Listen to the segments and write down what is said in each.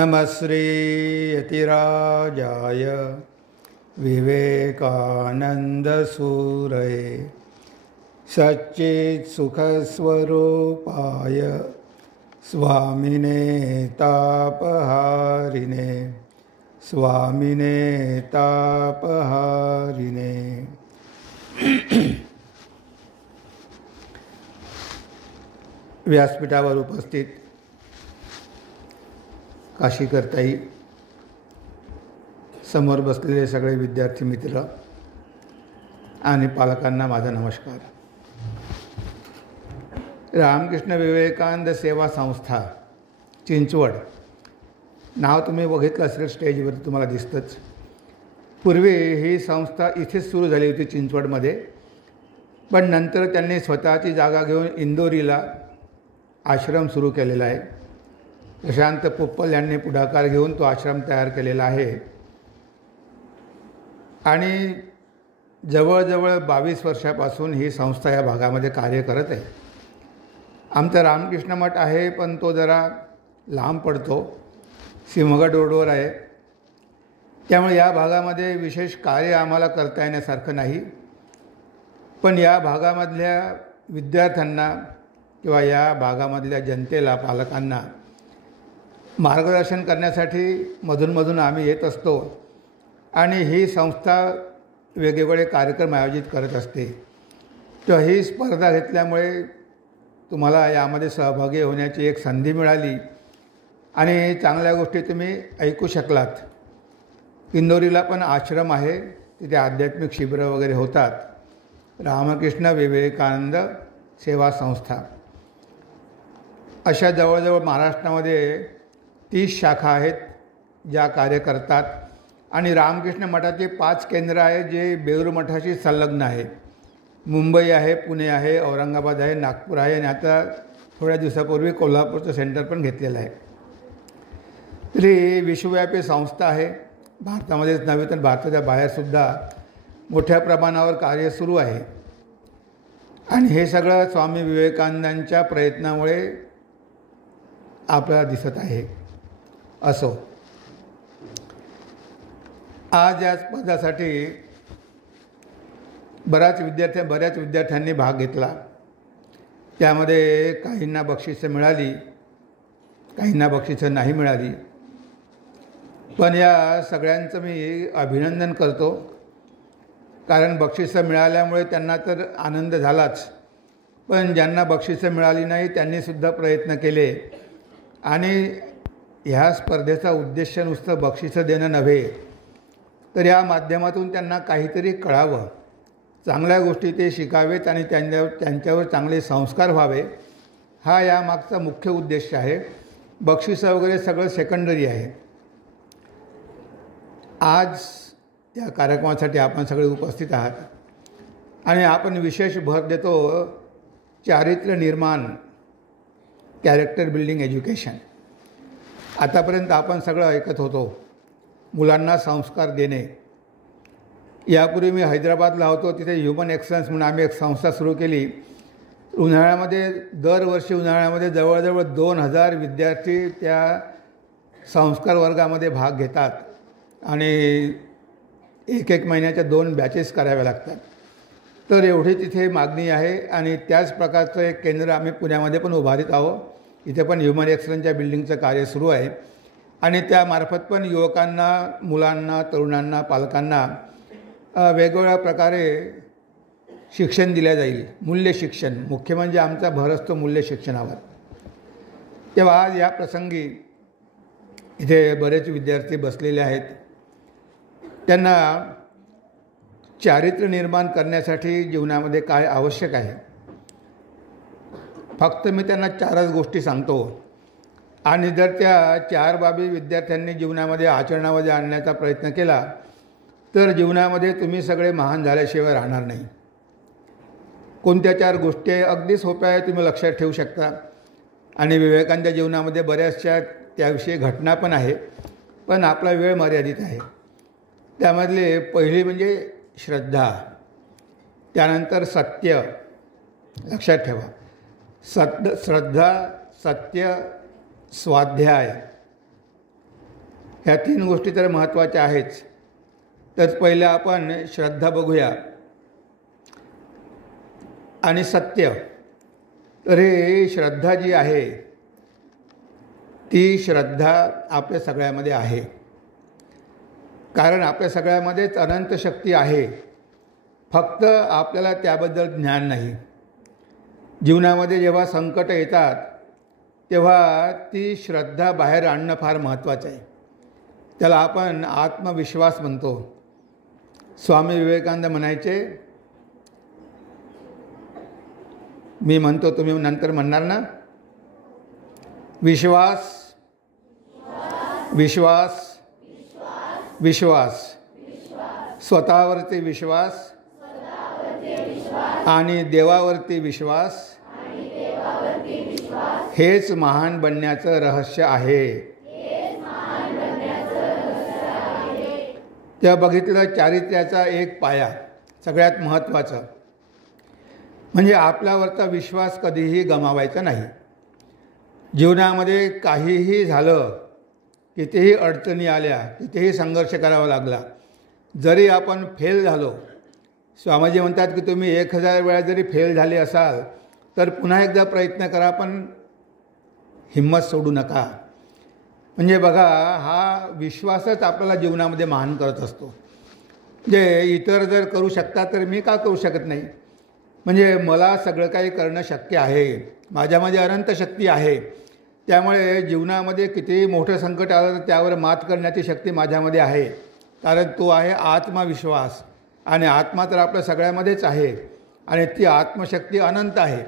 नमस्ते यतिराजाय विवेकानंदसूरये सच्चित्सुखस्वरूपाय स्वामिने तापहारिणे स्वामिने तापहारिणे। व्यासपीठावर उपस्थित काशीकरताई, समोर बसलेले सगळे विद्यार्थी मित्र आणि पालकांना माझा नमस्कार। रामकृष्ण विवेकानंद सेवा संस्था चिंचवड नाव तुम्ही बघितलं असेल, स्टेजवर तुम्हाला दिसतंच। पूर्वी ही संस्था इथेच सुरू झाली होती चिंचवडमध्ये, पण नंतर त्यांनी स्वतःची जागा घेऊन इंदोरीला आश्रम सुरू केलेला आहे। प्रशांत पोप्पल यांनी पुढाकार घेऊन तो आश्रम तयार केलेला आहे आणि जवळजवळ 22 वर्षापासून ही संस्था या भागामध्ये कार्य करत आहे। आमचा रामकृष्ण मठ आहे, पण तो जरा लांब पडतो, सिंहगड रोडवर आहे, त्यामुळे या भागामध्ये विशेष कार्य आम्हाला करता येण्यासारखं नाही। पण या भागामधल्या विद्यार्थ्यांना किंवा या भागामधल्या जनतेला, पालकांना मार्गदर्शन करण्यासाठी मधूनमधून आम्ही येत असतो आणि ही संस्था वेगवेगळे कार्यक्रम आयोजित करत असते। तर ही स्पर्धा घेतल्यामुळे तुम्हाला यामध्ये सहभागी होण्याची एक संधी मिळाली आणि चांगल्या गोष्टी तुम्ही ऐकू शकलात। इंदोरीला पण आश्रम आहे, तिथे आध्यात्मिक शिबिरं वगैरे होतात। रामकृष्ण विवेकानंद सेवा संस्था अशा जवळजवळ महाराष्ट्रामध्ये 30 शाखा आहेत ज्या कार्य करतात आणि रामकृष्ण मठाचे 5 केंद्र आहे जे बेलूर मठाशी संलग्न आहे। मुंबई आहे, पुणे आहे, औरंगाबाद आहे, नागपूर आहे आणि आता थोड्या दिवसापूर्वी कोल्हापूरचं सेंटर पण घेतलेलं आहे। तरी विश्वव्यापी संस्था आहे, भारतामध्येच नव्हे तर भारताच्या बाहेरसुद्धा मोठ्या प्रमाणावर कार्य सुरू आहे आणि हे सगळं स्वामी विवेकानंदांच्या प्रयत्नामुळे आपल्याला दिसत आहे। असो, आज या स्पर्धासाठी बऱ्याच विद्यार्थ्यांनी भाग घेतला। त्यामध्ये काहींना बक्षिसं मिळाली, काहींना बक्षिसं नाही मिळाली, पण या सगळ्यांचं मी अभिनंदन करतो, कारण बक्षिसं मिळाल्यामुळे त्यांना तर आनंद झालाच, पण ज्यांना बक्षिसं मिळाली नाही त्यांनीसुद्धा प्रयत्न केले आणि ह्या स्पर्धेचा उद्देश नुसतं बक्षिसं देणं नव्हे, तर या माध्यमातून त्यांना काहीतरी कळावं, चांगल्या गोष्टी ते शिकावेत आणि त्यांच्यावर चांगले संस्कार व्हावे, हा यामागचा मुख्य उद्देश आहे। बक्षिसं वगैरे सगळं सेकंडरी आहे। आज या कार्यक्रमासाठी आपण सगळे उपस्थित आहात आणि आपण विशेष भर देतो चारित्र्य निर्माण, कॅरेक्टर बिल्डिंग एज्युकेशन। आतापर्यंत आपण सगळं ऐकत होतो, मुलांना संस्कार देणे। यापूर्वी मी हैदराबादला होतो, तिथे ह्युमन एक्सलन्स म्हणून आम्ही एक संस्था सुरू केली। उन्हाळ्यामध्ये दरवर्षी उन्हाळ्यामध्ये जवळजवळ 2000 विद्यार्थी त्या संस्कार वर्गामध्ये भाग घेतात आणि एक महिन्याच्या 2 बॅचेस कराव्या लागतात। तर एवढी तिथे मागणी आहे आणि त्याच प्रकारचं एक केंद्र आम्ही पुण्यामध्ये पण उभारीत आहोत। इथे पण ह्युमन एक्सलन्सच्या बिल्डिंगचं कार्य सुरू आहे आणि त्यामार्फत पण युवकांना, मुलांना, तरुणांना, पालकांना वेगवेगळ्या प्रकारे शिक्षण दिले जाईल। मूल्य शिक्षण, मुख्य म्हणजे आमचा भर असतो मूल्य शिक्षणावर। तेव्हा आज या प्रसंगी इथे बरेच विद्यार्थी बसलेले आहेत, त्यांना चारित्र्य निर्माण करण्यासाठी जीवनामध्ये काय आवश्यक आहे, फक्त मी त्यांना 4च गोष्टी सांगतो आणि जर त्या 4 बाबी विद्यार्थ्यांनी जीवनामध्ये आचरणामध्ये आणण्याचा प्रयत्न केला तर जीवनामध्ये तुम्ही सगळे महान झाल्याशिवाय राहणार नाही। कोणत्या 4 गोष्टी आहे, अगदी सोप्या आहे, तुम्ही लक्षात ठेवू शकता आणि विवेकानंद जीवनामध्ये बऱ्याचशा त्याविषयी घटना पण आहे, पण आपला वेळ मर्यादित आहे। त्यामधले पहिली म्हणजे श्रद्धा, त्यानंतर सत्य, लक्षात ठेवा, श्रद्धा, सत्य, स्वाध्याय ह्या 3 गोष्टी तर महत्त्वाच्या आहेच. तर पहिलं आपण श्रद्धा बघूया. आणि सत्य. तर हे श्रद्धा जी आहे ती श्रद्धा आपल्या सगळ्यामध्ये आहे. कारण आपल्या सगळ्यामध्येच अनंत शक्ती आहे, फक्त आपल्याला त्याबद्दल ज्ञान नाही. जीवनामध्ये जेव्हा संकट येतात तेव्हा ती श्रद्धा बाहेर आणणं फार महत्त्वाचं आहे. त्याला आपण आत्मविश्वास म्हणतो. स्वामी विवेकानंद म्हणायचे, मी म्हणतो तुम्ही नंतर म्हणणार ना, विश्वास विश्वास विश्वास, स्वतःवरती विश्वास आणि देवावरती विश्वास, हेच महान बनण्याचं रहस्य आहे. त्या बघितलं चारित्र्याचा एक पाया सगळ्यात महत्त्वाचं म्हणजे आपल्यावरचा विश्वास कधीही गमावायचा नाही. जीवनामध्ये काहीही झालं, कितीही अडचणी आल्या, कितीही संघर्ष करावा लागला, जरी आपण फेल झालो, स्वामीजी म्हणतात की तुम्ही 1000 वेळा जरी फेल झाले असाल तर पुन्हा एकदा प्रयत्न करा, पण हिंमत सोडू नका. म्हणजे बघा, हा विश्वासच आपल्याला जीवनामध्ये महान करत असतो. जे इतर जर करू शकतात तर मी का करू शकत नाही? म्हणजे मला सगळं काही करणं शक्य आहे, माझ्यामध्ये अनंत शक्ती आहे. त्यामुळे जीवनामध्ये कितीही मोठं संकट आलं तर त्यावर मात करण्याची शक्ती माझ्यामध्ये आहे. कारण तो आहे आत्मविश्वास. आणि आत्मा तर आपल्या सगळ्यामध्येच आहे आणि ती आत्मशक्ती अनंत आहे.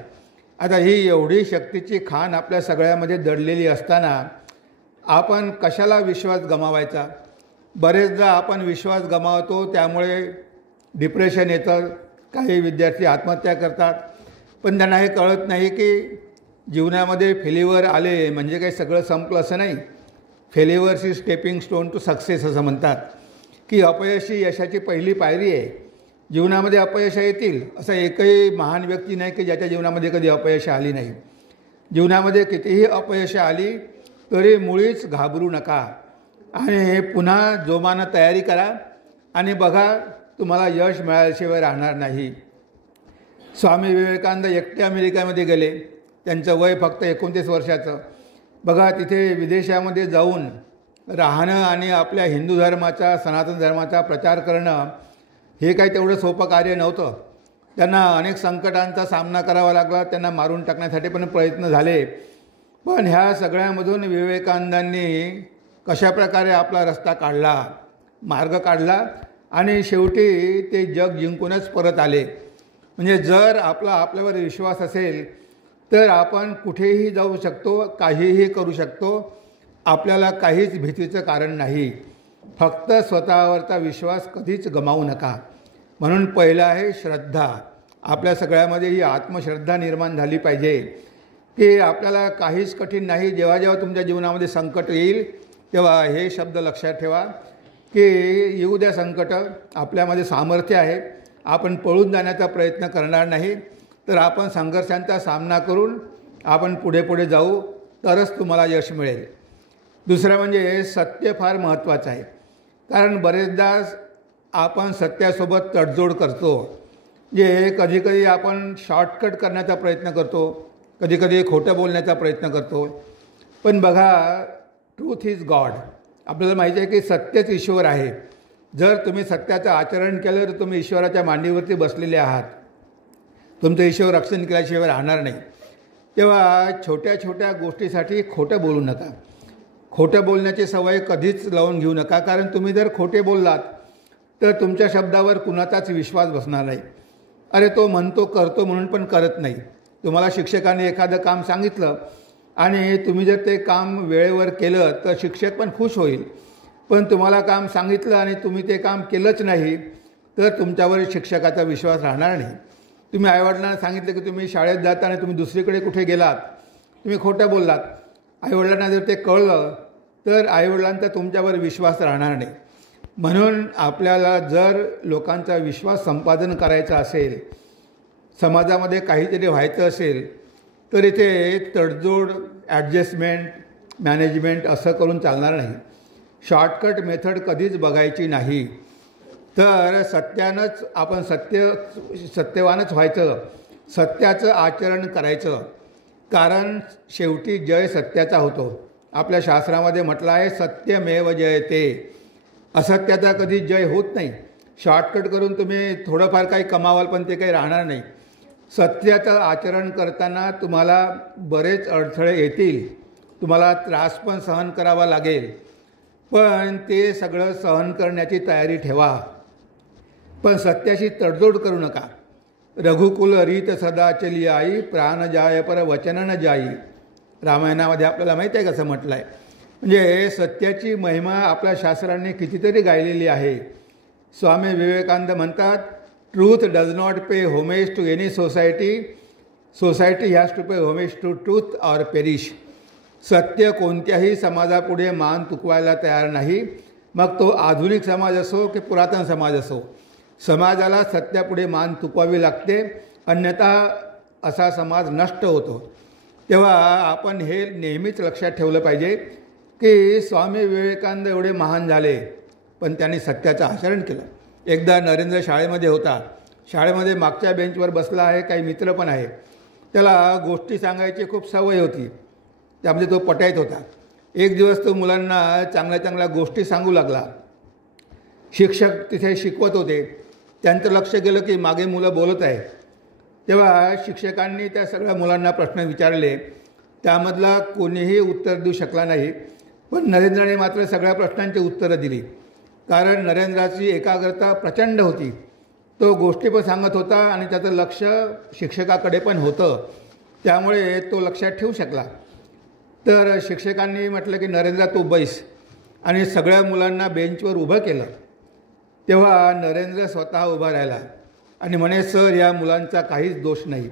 आता ही एवढी शक्तीची खाण आपल्या सगळ्यामध्ये दडलेली असताना आपण कशाला विश्वास गमावायचा? बरेचदा आपण विश्वास गमावतो, त्यामुळे डिप्रेशन येतं, काही विद्यार्थी आत्महत्या करतात. पण त्यांना हे कळत नाही की जीवनामध्ये फेल्युअर आले म्हणजे काही सगळं संपलं असं नाही. Failures is stepping stone to success असं म्हणतात की अपयश ही यशाची पहिली पायरी आहे. जीवनामध्ये अपयश येतील असं एकही महान व्यक्ती नाही की ज्याच्या जीवनामध्ये कधी अपयश आली नाही. जीवनामध्ये कितीही अपयश आली तरी मुळीच घाबरू नका आणि पुन्हा जोमानं तयारी करा आणि बघा, तुम्हाला यश मिळाल्याशिवाय राहणार नाही. स्वामी विवेकानंद एकटे अमेरिकेमध्ये गेले. त्यांचं वय फक्त 29 वर्षाचं. बघा, तिथे विदेशामध्ये जाऊन राहणं आणि आपल्या हिंदू धर्माचा, सनातन धर्माचा प्रचार करणं हे काही तेवढं सोपं कार्य नव्हतं. त्यांना अनेक संकटांचा सामना करावा लागला. त्यांना मारून टाकण्यासाठी पण प्रयत्न झाले. पण ह्या सगळ्यामधून विवेकानंदांनी कशाप्रकारे आपला रस्ता काढला, मार्ग काढला आणि शेवटी ते जग जिंकूनच परत आले. म्हणजे जर आपल्यावर विश्वास असेल तर आपण कुठेही जाऊ शकतो, काहीही करू शकतो. आपल्याला काहीच भीतीचं कारण नाही. फक्त स्वतःवरचा विश्वास कधीच गमावू नका. म्हणून पहिलं आहे श्रद्धा. आपल्या सगळ्यामध्ये ही आत्मश्रद्धा निर्माण झाली पाहिजे की आपल्याला काहीच कठीण नाही. जेव्हा जेव्हा तुमच्या जीवनामध्ये संकट येईल तेव्हा हे शब्द लक्षात ठेवा की येऊ द्या संकट, आपल्यामध्ये सामर्थ्य आहे, आपण पळून जाण्याचा प्रयत्न करणार नाही, तर आपण संघर्षांचा सामना करून आपण पुढे पुढे जाऊ, तरच तुम्हाला यश मिळेल. दुसरं म्हणजे सत्य फार महत्त्वाचं आहे. कारण बरेचदा आपण सत्यासोबत तडजोड करतो. जे कधीकधी आपण शॉर्टकट करण्याचा प्रयत्न करतो, कधीकधी खोटं बोलण्याचा प्रयत्न करतो. पण बघा, ट्रूथ इज गॉड. आपल्याला माहिती आहे की सत्यच ईश्वर आहे. जर तुम्ही सत्याचं आचरण केलं तर तुम्ही ईश्वराच्या मांडीवरती बसलेले आहात. तुमचं ईश्वर रक्षण केल्याशिवाय राहणार नाही. तेव्हा छोट्या छोट्या गोष्टीसाठी खोटं बोलू नका. खोटं बोलण्याची सवय कधीच लावून घेऊ नका. कारण तुम्ही जर खोटे बोललात तर तुमच्या शब्दावर कुणाचाच विश्वास बसणार नाही. अरे, तो म्हणतो करतो म्हणून पण करत नाही. तुम्हाला शिक्षकाने एखादं काम सांगितलं आणि तुम्ही जर ते काम वेळेवर केलं तर शिक्षक पण खुश होईल. पण तुम्हाला काम सांगितलं आणि तुम्ही ते काम केलंच नाही तर तुमच्यावर शिक्षकाचा विश्वास राहणार नाही. तुम्ही आईवडिलांना सांगितलं की तुम्ही शाळेत जाता आणि तुम्ही दुसरीकडे कुठे गेलात, तुम्ही खोटं बोललात. आईवडिलांना जर ते कळलं तर आईवडिलांचा तुमच्यावर विश्वास राहणार नाही. म्हणून आपल्याला जर लोकांचा विश्वास संपादन करायचा असेल, समाजामध्ये काहीतरी व्हायचं असेल, तर इथे तडजोड, ॲडजस्टमेंट, मॅनेजमेंट असं करून चालणार नाही. शॉर्टकट मेथड कधीच बघायची नाही. तर सत्यानंच आपण सत्यवानच व्हायचं, सत्याचं आचरण करायचं. कारण शेवटी जय सत्याचा होतो. आपल्या शास्त्रामध्ये म्हटलं आहे सत्यमेव जयते. असत्याचा कधी जय होत नाही. शॉर्टकट करून तुम्ही थोडंफार काही कमावाल पण ते काही राहणार नाही. सत्याचं आचरण करताना तुम्हाला बरेच अडथळे येतील, तुम्हाला त्रास पण सहन करावा लागेल, पण ते सगळं सहन करण्याची तयारी ठेवा. पण सत्याशी तडजोड करू नका. रघुकुल रीत सदा चली आई, प्राण जाय पर वचन न जाई. रामायणामध्ये आपल्याला माहीत आहे कसं म्हटलं आहे. म्हणजे सत्याची महिमा आपल्या शास्त्रांनी कितीतरी गायलेली आहे. स्वामी विवेकानंद म्हणतात, truth does not pay homage to any society, society has to pay homage to truth or perish. सत्य कोणत्याही समाजापुढे मान तुकवायला तयार नाही, मग तो आधुनिक समाज असो की पुरातन समाज असो. समाजाला सत्यापुढे मान तुकवावी लागते, अन्यथा असा समाज नष्ट होतो. तेव्हा आपण हे नेहमीच लक्षात ठेवलं पाहिजे की स्वामी विवेकानंद एवढे महान झाले, पण त्यांनी सत्याचं आचरण केलं. एकदा नरेंद्र शाळेमध्ये होता. शाळेमध्ये मागच्या बेंचवर बसला आहे, काही मित्र पण आहे. त्याला गोष्टी सांगायची खूप सवय होती, त्यामध्ये तो पटायत होता. एक दिवस तो मुलांना चांगल्या चांगल्या गोष्टी सांगू लागला. शिक्षक तिथे शिकवत होते. त्यांचं लक्ष गेलं की मागे मुलं बोलत आहे. तेव्हा शिक्षकांनी त्या सगळ्या मुलांना प्रश्न विचारले. त्यामधला कोणीही उत्तर देऊ शकला नाही, पण नरेंद्राने मात्र सगळ्या प्रश्नांची उत्तरं दिली. कारण नरेंद्राची एकाग्रता प्रचंड होती. तो गोष्टी पण सांगत होता आणि त्याचं लक्ष शिक्षकाकडे पण होतं, त्यामुळे तो लक्षात ठेवू शकला. तर शिक्षकांनी म्हटलं की नरेंद्र तू बैस, आणि सगळ्या मुलांना बेंचवर उभं केलं. तेव्हा नरेंद्र स्वतः उभा राहिला आणि म्हणे, सर या मुलांचा काहीच दोष नाही.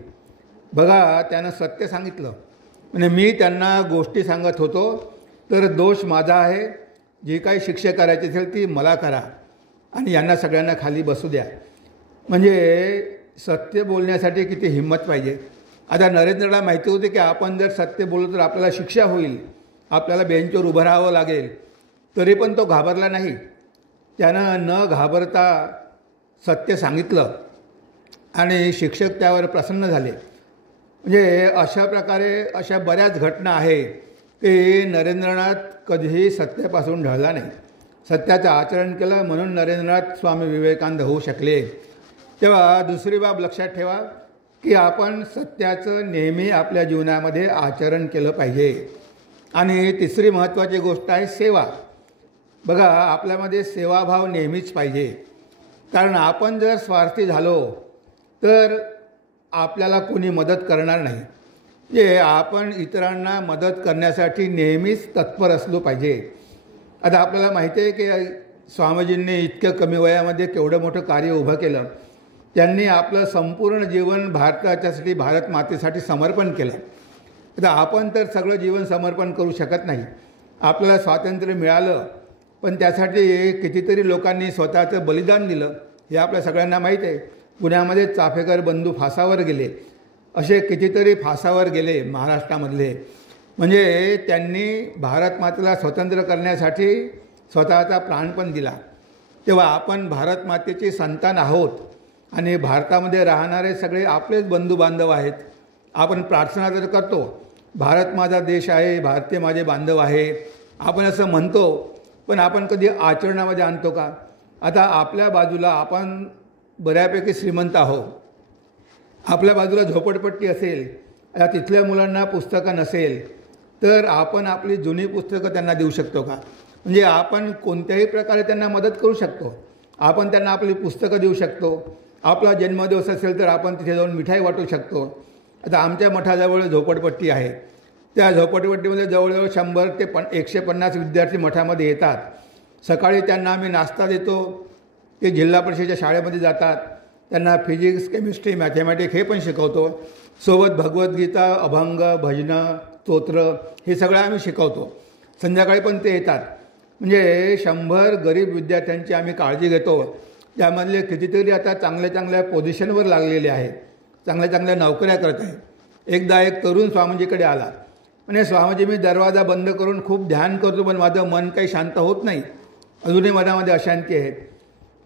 बघा, त्यानं सत्य सांगितलं. म्हणजे मी त्यांना गोष्टी सांगत होतो तर दोष माझा आहे. जी काही शिक्षा करायची असेल ती मला करा आणि यांना सगळ्यांना खाली बसू द्या. म्हणजे सत्य बोलण्यासाठी किती हिंमत पाहिजे. आता नरेंद्रला माहिती होते की आपण जर सत्य बोललो तर आपल्याला शिक्षा होईल, आपल्याला बेंचवर उभं राहावं लागेल, तरी पण तो घाबरला नाही. त्यानं न घाबरता सत्य सांगितलं आणि शिक्षक त्यावर प्रसन्न झाले. म्हणजे अशा प्रकारे अशा बऱ्याच घटना आहे की नरेंद्रनाथ कधीही सत्यापासून ढळला नाही, सत्याचं आचरण केलं, म्हणून नरेंद्रनाथ स्वामी विवेकानंद होऊ शकले. तेव्हा दुसरी बाब लक्षात ठेवा की आपण सत्याचं नेहमी आपल्या जीवनामध्ये आचरण केलं पाहिजे. आणि तिसरी महत्त्वाची गोष्ट आहे सेवा. बघा, आपल्यामध्ये सेवाभाव नेहमीच पाहिजे. कारण आपण जर स्वार्थी झालो तर आपल्याला कोणी मदत करणार नाही. म्हणजे आपण इतरांना मदत करण्यासाठी नेहमीच तत्पर असलो पाहिजे. आता आपल्याला माहिती आहे की स्वामीजींनी इतक्या कमी वयामध्ये केवढं मोठं कार्य उभं केलं. त्यांनी आपलं संपूर्ण जीवन भारताच्यासाठी, भारत मातेसाठी समर्पण केलं. आता आपण तर सगळं जीवन समर्पण करू शकत नाही. आपल्याला स्वातंत्र्य मिळालं, पण त्यासाठी कितीतरी लोकांनी स्वतःचं बलिदान दिलं, हे आपल्या सगळ्यांना माहीत आहे. पुण्यामध्ये चाफेकर बंधू फासावर गेले, असे कितीतरी फासावर गेले महाराष्ट्रामधले. म्हणजे त्यांनी भारत मातेला स्वतंत्र करण्यासाठी स्वतःचा प्राण पण दिला. तेव्हा आपण भारत मातेची संतान आहोत आणि भारतामध्ये राहणारे सगळे आपलेच बंधुबांधव आहेत. आपण प्रार्थना तर करतो, भारत माझा देश आहे, भारतीय माझे बांधव आहे, आपण असं म्हणतो, पण आपण कधी आचरणामध्ये आणतो का? आता आपल्या बाजूला आपण बऱ्यापैकी श्रीमंत आहोत, आपल्या बाजूला झोपडपट्टी असेल, तिथल्या मुलांना पुस्तकं नसेल, तर आपण आपली जुनी पुस्तकं त्यांना देऊ शकतो का? म्हणजे आपण कोणत्याही प्रकारे त्यांना मदत करू शकतो. आपण त्यांना आपली पुस्तकं देऊ शकतो. आपला जन्मदिवस असेल तर आपण तिथे जाऊन मिठाई वाटू शकतो. आता आमच्या मठाजवळ झोपडपट्टी आहे. त्या झोपडपट्टीमध्ये जवळजवळ 100 ते 150 विद्यार्थी मठामध्ये येतात. सकाळी त्यांना आम्ही नाश्ता देतो. ते जिल्हा परिषदेच्या शाळेमध्ये जातात. त्यांना फिजिक्स, केमिस्ट्री, मॅथमॅटिक्स हे पण शिकवतो. सोबत भगवद्गीता, अभंग, भजनं, स्तोत्र हे सगळं आम्ही शिकवतो. संध्याकाळी पण ते येतात. म्हणजे 100 गरीब विद्यार्थ्यांची आम्ही काळजी घेतो. त्यामधले कितीतरी आता चांगल्या चांगल्या पोझिशनवर लागलेले आहेत, चांगल्या चांगल्या नोकऱ्या करत आहेत. एकदा एक तरुण स्वामीजीकडे आला म्हणजे स्वामीजी मी दरवाजा बंद करून खूप ध्यान करतो पण माझं मन काही शांत होत नाही, अजूनही मनामध्ये अशांती आहे.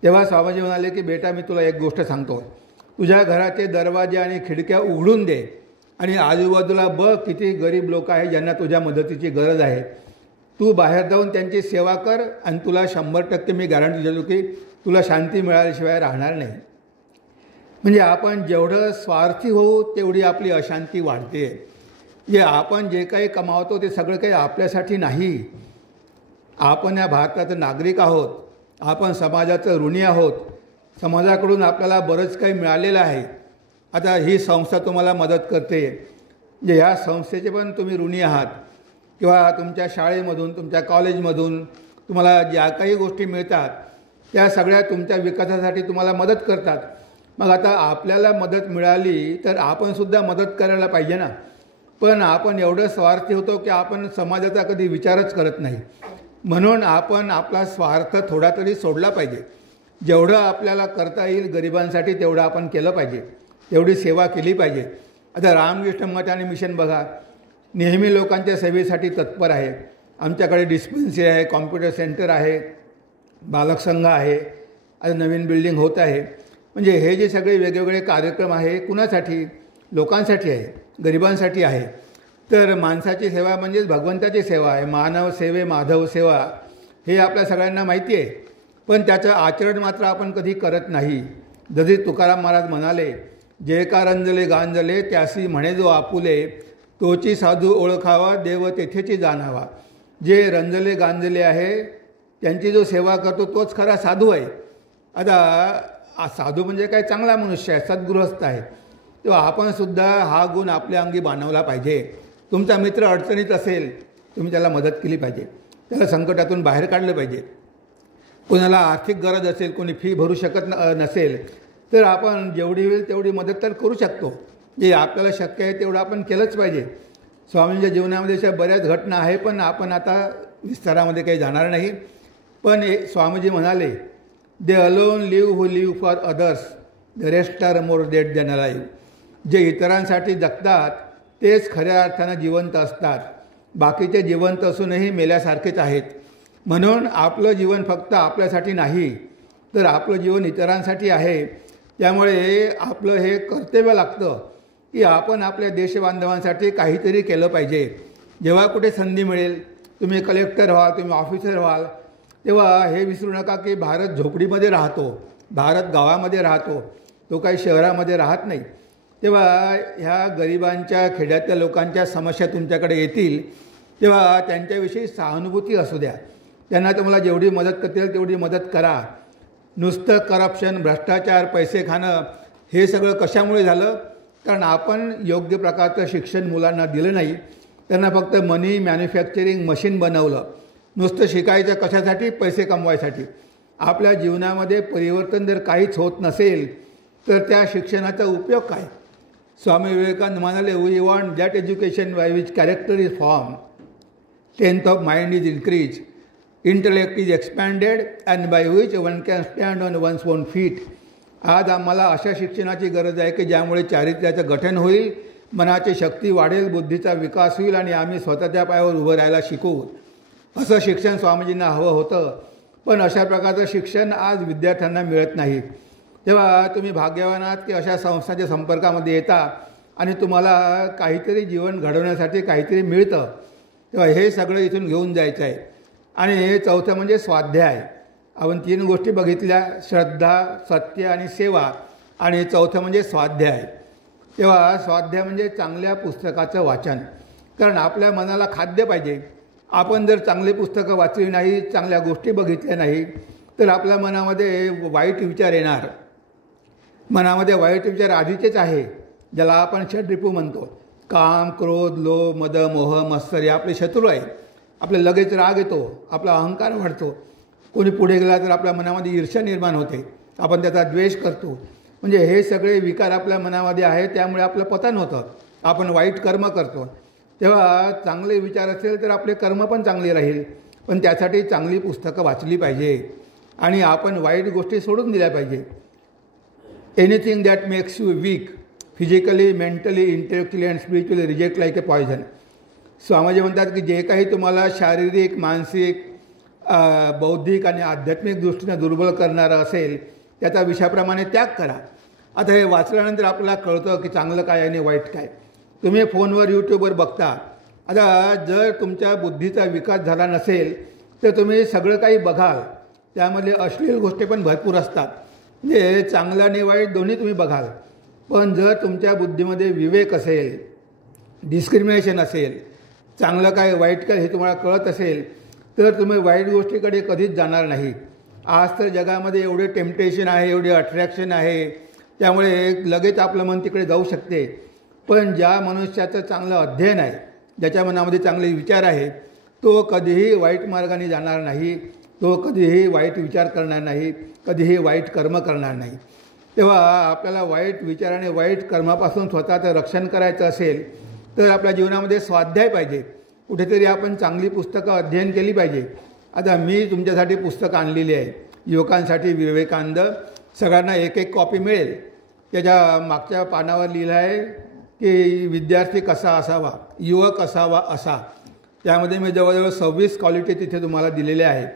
तेव्हा स्वामीजी म्हणाले की बेटा मी तुला एक गोष्ट सांगतो, तुझ्या घराचे दरवाजे आणि खिडक्या उघडून दे आणि आजूबाजूला बघ किती गरीब लोक आहेत ज्यांना तुझ्या मदतीची गरज आहे. तू बाहेर जाऊन त्यांची सेवा कर आणि तुला 100% मी गॅरंटी देतो की तुला शांती मिळाल्याशिवाय राहणार नाही. म्हणजे आपण जेवढं स्वार्थी होऊ तेवढी आपली अशांती वाढते. जे आपण जे काही कमावतो ते सगळं काही आपल्यासाठी नाही. आपण या भारताचे नागरिक आहोत, आपण समाजाचं ऋणी आहोत, समाजाकडून आपल्याला बरंच काही मिळालेलं आहे. आता ही संस्था तुम्हाला मदत करते, जे ह्या संस्थेचे पण तुम्ही ऋणी आहात. किंवा तुमच्या शाळेमधून तुमच्या कॉलेजमधून तुम्हाला ज्या काही गोष्टी मिळतात त्या सगळ्या तुमच्या विकासासाठी तुम्हाला मदत करतात. मग आता आपल्याला मदत मिळाली तर आपणसुद्धा मदत करायला पाहिजे ना. पण आपण एवढं स्वार्थी होतो की आपण समाजाचा कधी विचारच करत नाही. म्हणून आपण आपला स्वार्थ थोडा तरी सोडला पाहिजे. जेवढं आपल्याला करता येईल गरिबांसाठी तेवढं आपण केलं पाहिजे, तेवढी सेवा केली पाहिजे. आता रामकृष्ण मठ आणि मिशन बघा, नेहमी लोकांच्या सेवेसाठी तत्पर आहे. आमच्याकडे डिस्पेन्सरी आहे, कॉम्प्युटर सेंटर आहे, बालक संघ आहे, आता नवीन बिल्डिंग होत आहे. म्हणजे हे जे सगळे वेगवेगळे कार्यक्रम आहे कुणासाठी? लोकांसाठी आहे, गरिबांसाठी आहे. तर माणसाची सेवा म्हणजेच भगवंताची सेवा आहे. मानव सेवे माधव सेवा हे आपल्या सगळ्यांना माहिती आहे, पण त्याचं आचरण मात्र आपण कधी करत नाही. जसे तुकाराम महाराज म्हणाले, जे का रंजले गांजले त्यासी म्हणे जो आपुले, तोची साधू ओळखावा देव तेथेची जाणावा. जे रंजले गांजले आहे त्यांची जो सेवा करतो तोच खरा साधू आहे. आता साधू म्हणजे काय? चांगला मनुष्य आहे, सद्गृहस्थ आहे. तेव्हा आपणसुद्धा हा गुण आपल्या अंगी बाणवला पाहिजे. तुमचा मित्र अडचणीत असेल, तुम्ही त्याला मदत केली पाहिजे, त्याला संकटातून बाहेर काढलं पाहिजे. कोणाला आर्थिक गरज असेल, कोणी फी भरू शकत नसेल तर आपण जेवढी होईल तेवढी मदत तर करू शकतो. जे आपल्याला शक्य आहे तेवढं आपण केलंच पाहिजे. स्वामींच्या जीवनामध्ये अशा बऱ्याच घटना आहे, पण आपण आता विस्तारामध्ये काही जाणार नाही. पण स्वामीजी म्हणाले, they alone live who live for others, the rest are more dead than alive. जे इतरांसाठी जगतात तेच खऱ्या अर्थानं जिवंत असतात, बाकीचे जिवंत असूनही मेल्यासारखेच आहेत. म्हणून आपलं जीवन फक्त आपल्यासाठी नाही तर आपलं जीवन इतरांसाठी आहे. त्यामुळे आपलं हे कर्तव्य लागतं की आपण आपल्या देशबांधवांसाठी काहीतरी केलं पाहिजे. जेव्हा कुठे संधी मिळेल, तुम्ही कलेक्टर व्हाल, तुम्ही ऑफिसर व्हाल, तेव्हा हे विसरू नका की भारत झोपडीमध्ये राहतो, भारत गावामध्ये राहतो, तो काही शहरामध्ये राहत नाही. तेव्हा ह्या गरिबांच्या खेड्यातल्या लोकांच्या समस्या तुमच्याकडे येतील तेव्हा त्यांच्याविषयी सहानुभूती असू द्या. त्यांना तुम्हाला जेवढी मदत करता येईल तेवढी मदत करा. नुसतं करप्शन, भ्रष्टाचार, पैसे खाणं हे सगळं कशामुळे झालं? कारण आपण योग्य प्रकारचं शिक्षण मुलांना दिलं नाही. त्यांना फक्त मनी मॅन्युफॅक्चरिंग मशीन बनवलं. नुसतं शिकायचं कशासाठी? पैसे कमवायसाठी. आपल्या जीवनामध्ये परिवर्तन जर काहीच होत नसेल तर त्या शिक्षणाचा उपयोग काय? स्वामी विवेकानंद म्हणाले, we want that education by which character is form, strength of mind is increase, intellect is expanded and by which one can stand on one's own feet. आज आम्हाला अशा शिक्षणाची गरज आहे की ज्यामुळे चारित्र्याचं गठन होईल, मनाची शक्ती वाढेल, बुद्धीचा विकास होईल आणि आम्ही स्वतःच्या पायावर उभं राहायला शिकू. असं शिक्षण स्वामीजींना हवं होतं. पण अशा प्रकारचं शिक्षण आज विद्यार्थ्यांना मिळत नाही. तेव्हा तुम्ही भाग्यवान आहात की अशा संस्थांच्या संपर्कामध्ये येता आणि तुम्हाला काहीतरी जीवन घडवण्यासाठी काहीतरी मिळतं. तेव्हा हे सगळं इथून घेऊन जायचं आहे. आणि चौथं म्हणजे स्वाध्याय. आपण 3 गोष्टी बघितल्या, श्रद्धा, सत्य आणि सेवा. आणि चौथं म्हणजे स्वाध्याय. तेव्हा स्वाध्याय म्हणजे चांगल्या पुस्तकाचं वाचन. कारण आपल्या मनाला खाद्य पाहिजे. आपण जर चांगली पुस्तकं वाचली नाही, चांगल्या गोष्टी बघितल्या नाही तर आपल्या मनामध्ये वाईट विचार येणार. मनामध्ये वाईट विचार आधीचेच आहे, ज्याला आपण षड्रिपू म्हणतो. काम, क्रोध, लोभ, मद, मोह, मत्सर आपले शत्रू आहे. आपले लगेच राग येतो, आपला अहंकार वाढतो. कोणी पुढे गेला तर आपल्या मनामध्ये ईर्ष्या निर्माण होते, आपण त्याचा द्वेष करतो. म्हणजे हे सगळे विकार आपल्या मनामध्ये आहे, त्यामुळे आपलं पतन होतं, आपण वाईट कर्म करतो. तेव्हा चांगले विचार असेल तर आपले कर्म पण चांगले राहील. पण त्यासाठी चांगली पुस्तकं वाचली पाहिजे आणि आपण वाईट गोष्टी सोडून दिल्या पाहिजे. Anything that makes you weak physically, mentally, intellectually and spiritually reject like a poison. Swamiji म्हणतात की जे काही तुम्हाला शारीरिक, मानसिक, बौद्धिक आणि आध्यात्मिक दृष्टीने दुर्बल करणारं असेल त्याचा विषाप्रमाणे त्याग करा. आता हे वाचल्यानंतर आपल्याला कळतं की चांगलं काय आणि वाईट काय. तुम्ही फोनवर, यूट्यूबवर बघता. आता जर तुमच्या बुद्धीचा विकास झाला नसेल तर तुम्ही सगळं काही बघाल, त्यामध्ये अश्लील गोष्टी पण भरपूर असतात. म्हणजे चांगलं आणि वाईट दोन्ही तुम्ही बघाल. पण जर तुमच्या बुद्धीमध्ये विवेक असेल, डिस्क्रिमिनेशन असेल, चांगलं काय वाईट काय हे तुम्हाला कळत असेल तर तुम्ही वाईट गोष्टीकडे कधीच जाणार नाही. आज तर जगामध्ये एवढे टेम्पटेशन आहे, एवढे अट्रॅक्शन आहे, त्यामुळे लगेच आपलं मन तिकडे जाऊ शकते. पण ज्या मनुष्याचं चांगलं अध्ययन आहे, ज्याच्या मनामध्ये चांगले विचार आहेत, तो कधीही वाईट मार्गाने जाणार नाही, तो कधीही वाईट विचार करणार नाही, कधीही वाईट कर्म करणार नाही. तेव्हा आपल्याला वाईट विचार आणि वाईट कर्मापासून स्वतःचं रक्षण करायचं असेल तर आपल्या जीवनामध्ये स्वाध्याय पाहिजे. कुठेतरी आपण चांगली पुस्तकं अध्ययन केली पाहिजे. आता मी तुमच्यासाठी पुस्तकं आणलेली आहे, युवकांसाठी विवेकानंद. सगळ्यांना एक एक कॉपी मिळेल. त्याच्या मागच्या पानावर लिहिलं आहे की विद्यार्थी कसा असावा, युवक असावा असा. त्यामध्ये मी जवळजवळ 26 क्वालिटी तिथे तुम्हाला दिलेल्या आहेत.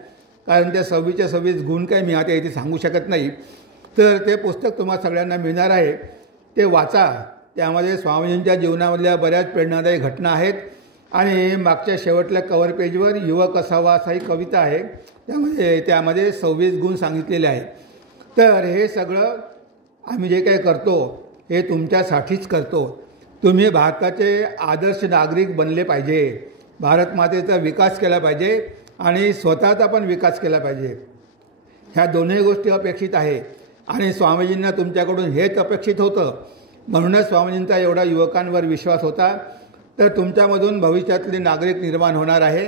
कारण त्या 26च्या 26 गुण काही मी आता इथे सांगू शकत नाही. तर ते पुस्तक तुम्हाला सगळ्यांना मिळणार आहे, ते वाचा. त्यामध्ये स्वामीजींच्या जीवनामधल्या बऱ्याच प्रेरणादायी घटना आहेत आणि मागच्या शेवटल्या कव्हर पेजवर युवक असावा असा ही कविता आहे. त्यामध्ये 26 गुण सांगितलेले आहेत. तर हे सगळं आम्ही जे काही करतो हे तुमच्यासाठीच करतो. तुम्ही भारताचे आदर्श नागरिक बनले पाहिजे, भारत मातेचा विकास केला पाहिजे आणि स्वतःचा पण विकास केला पाहिजे. ह्या दोन्ही गोष्टी अपेक्षित आहे आणि स्वामीजींना तुमच्याकडून हेच अपेक्षित होतं. म्हणूनच स्वामीजींचा एवढा युवकांवर विश्वास होता. तर तुमच्यामधून भविष्यातले नागरिक निर्माण होणार आहे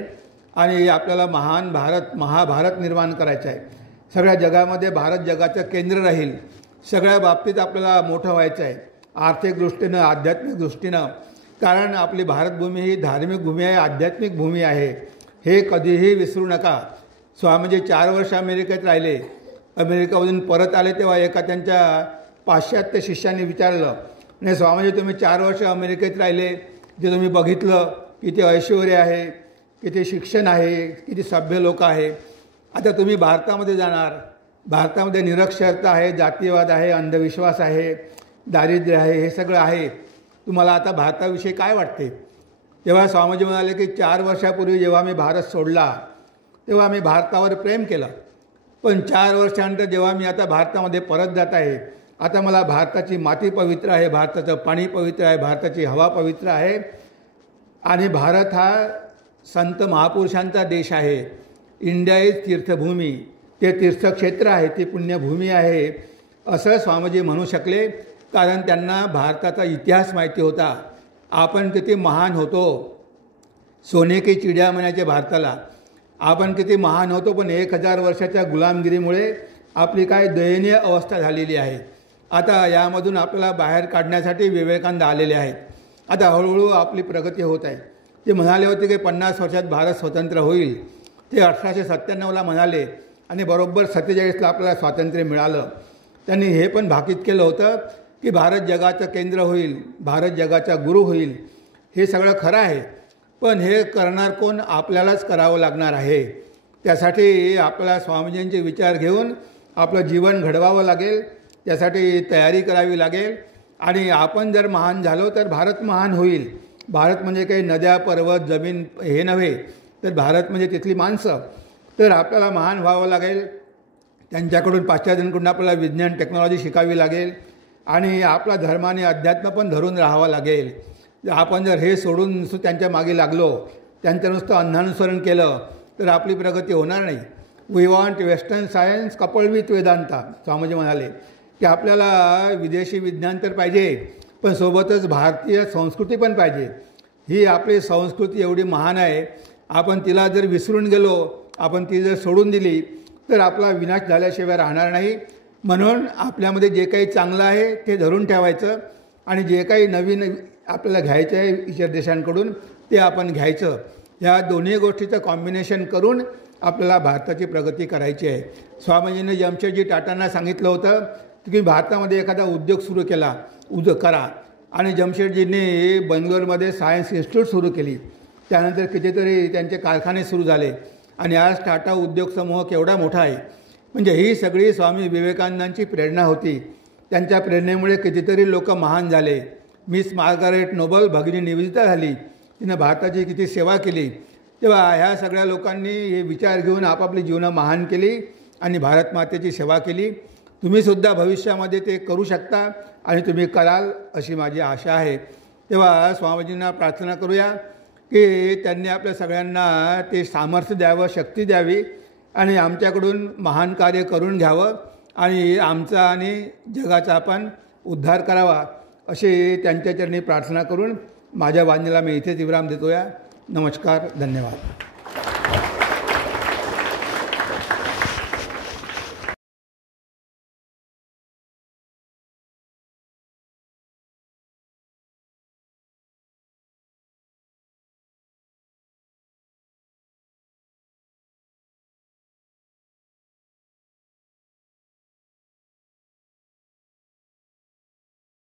आणि आपल्याला महाभारत निर्माण करायचं आहे. सगळ्या जगामध्ये भारत जगाचं केंद्र राहील. सगळ्या बाबतीत आपल्याला मोठं व्हायचं आहे, आर्थिक दृष्टीनं, आध्यात्मिक दृष्टीनं. कारण आपली भारतभूमी ही धार्मिक भूमी आहे, आध्यात्मिक भूमी आहे, हे कधीही विसरू नका. स्वामीजी 4 वर्ष अमेरिकेत राहिले. अमेरिकेमधून परत आले तेव्हा एका त्यांच्या पाश्चात्य शिष्याने विचारलं, नाही स्वामीजी तुम्ही 4 वर्ष अमेरिकेत राहिले, जे तुम्ही बघितलं किती ऐश्वर्य आहे, किती शिक्षण आहे, किती सभ्य लोक आहे. आता तुम्ही भारतामध्ये जाणार, भारतामध्ये निरक्षरता आहे, जातीयवाद आहे, अंधविश्वास आहे, दारिद्र्य आहे, हे सगळं आहे. तुम्हाला आता भारताविषयी काय वाटते? तेव्हा स्वामीजी म्हणाले की 4 वर्षापूर्वी जेव्हा मी भारत सोडला तेव्हा मी भारतावर प्रेम केलं. पण 4 वर्षानंतर जेव्हा मी आता भारतामध्ये परत जात आहे, आता मला भारताची माती पवित्र आहे, भारताचं पाणी पवित्र आहे, भारताची हवा पवित्र आहे आणि भारत हा संत महापुरुषांचा देश आहे. इंडिया इज तीर्थभूमी, ते तीर्थक्षेत्र आहे, ती पुण्यभूमी आहे असं स्वामीजी म्हणू शकले. कारण त्यांना भारताचा इतिहास माहिती होता. आपण किती महान होतो, सोने की चिडिया म्हणायचे भारताला. आपण किती महान होतो, पण 1000 वर्षाच्या गुलामगिरीमुळे आपली काय दयनीय अवस्था झालेली आहे. आता यामधून आपल्याला बाहेर काढण्यासाठी विवेकानंद आलेले आहेत. आता हळूहळू आपली प्रगती होत आहे. ते म्हणाले होते की 50 वर्षात भारत स्वतंत्र होईल. ते 1897ला म्हणाले आणि बरोबर 47ला आपल्याला स्वातंत्र्य मिळालं. त्यांनी हे पण भाकीत केलं होतं की भारत जगाचं केंद्र होईल, भारत जगाचा गुरु होईल. हे सगळं खरं आहे, पण हे करणार कोण? आपल्यालाच करावं लागणार आहे. त्यासाठी आपल्याला स्वामीजींचे विचार घेऊन आपलं जीवन घडवावं लागेल, त्यासाठी तयारी करावी लागेल. आणि आपण जर महान झालो तर भारत महान होईल. भारत म्हणजे काही नद्या, पर्वत, जमीन हे नव्हे, तर भारत म्हणजे तिथली माणसं. तर आपल्याला महान व्हावं लागेल. त्यांच्याकडून, पाश्चात्यांकडून आपल्याला विज्ञान, टेक्नॉलॉजी शिकावी लागेल आणि आपला धर्म आणि अध्यात्म पण धरून राहावं लागेल. आपण जर हे सोडून नुसतं त्यांच्या मागे लागलो, त्यांचं नुसतं अंधानुसरण केलं तर आपली प्रगती होणार नाही. We want western science coupled with Vedanta. Swamiji म्हणाले की आपल्याला विदेशी विज्ञान तर पाहिजे, पण सोबतच भारतीय संस्कृती पण पाहिजे. ही आपली संस्कृती एवढी महान आहे, आपण तिला जर विसरून गेलो, आपण ती जर सोडून दिली तर आपला विनाश झाल्याशिवाय राहणार नाही. म्हणून आपल्यामध्ये जे काही चांगलं आहे ते धरून ठेवायचं आणि जे काही नवीन आपल्याला घ्यायचं आहे इतर देशांकडून ते आपण घ्यायचं. या दोन्ही गोष्टीचं कॉम्बिनेशन करून आपल्याला भारताची प्रगती करायची आहे. स्वामीजींनी जमशेदजी टाटांना सांगितलं होतं की भारतामध्ये एखादा उद्योग सुरू करा. आणि जमशेदजींनी बेंगलोरमध्ये सायन्स इन्स्टिट्यूट सुरू केली. त्यानंतर कितीतरी त्यांचे कारखाने सुरू झाले आणि आज टाटा उद्योग समूह केवढा मोठा आहे. म्हणजे ही सगळी स्वामी विवेकानंदांची प्रेरणा होती. त्यांच्या प्रेरणेमुळे कितीतरी लोक महान झाले. मिस मार्गारेट नोबल भगिनी निवेदिता झाली, तिनं भारताची किती सेवा केली. तेव्हा ह्या सगळ्या लोकांनी हे विचार घेऊन आपापली जीवनं महान केली आणि भारत मातेची सेवा केली. तुम्हीसुद्धा भविष्यामध्ये ते करू शकता आणि तुम्ही कराल अशी माझी आशा आहे. तेव्हा स्वामीजींना प्रार्थना करूया की त्यांनी आपल्या सगळ्यांना ते सामर्थ्य द्यावं, शक्ती द्यावी आणि आमच्याकडून महान कार्य करून घ्यावं आणि आमचा आणि जगाचा आपण उद्धार करावा अशी त्यांच्या चरणी प्रार्थना करून माझ्या वाणीला मी इथेच विराम देतो. नमस्कार, धन्यवाद.